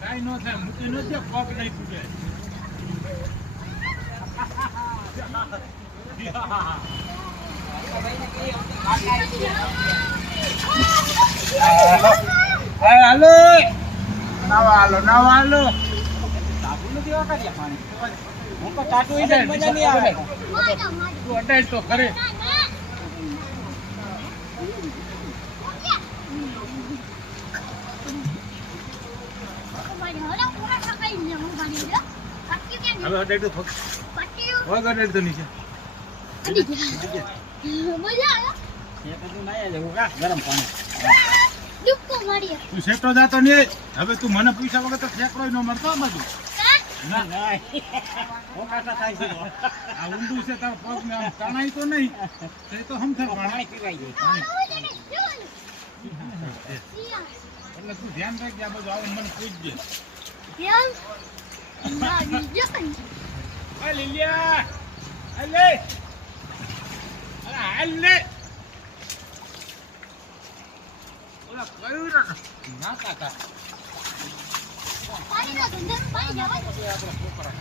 કાઈ નો થાય મૂકી નો દે પગ નહીં તૂટે હાલો નાવા સાબુ નથી વાપર્યા પાણી હું તો ચાટુ મજા નહીં આવે તું અડાડ તો ખરે હવે અડાડ તો વગ અડાડ તો નીચે મજા આવે તું ના જવું કા ગરમ પાણી દુક્કો મારી તું સેટો જાતો નહીં હવે તું મને પૈસા વગર તો ઠેકડો ન મળતો બધું ના ના ઓ કાટા થાય છે આ ઊંડું છે તાર પગ ને આમ તણાઈ તો નહીં તે તો હમથર પાણી પીવાઈ જાય એટલે તું ધ્યાન રાખજે આ બધું આવે મને પૂછજે ધ્યાન ના જસન આ લીલિયા અલે અરે લે ઓલા કયું ના કાકા પાણી ના ગંદા પાણી જવા આપણે છોકરા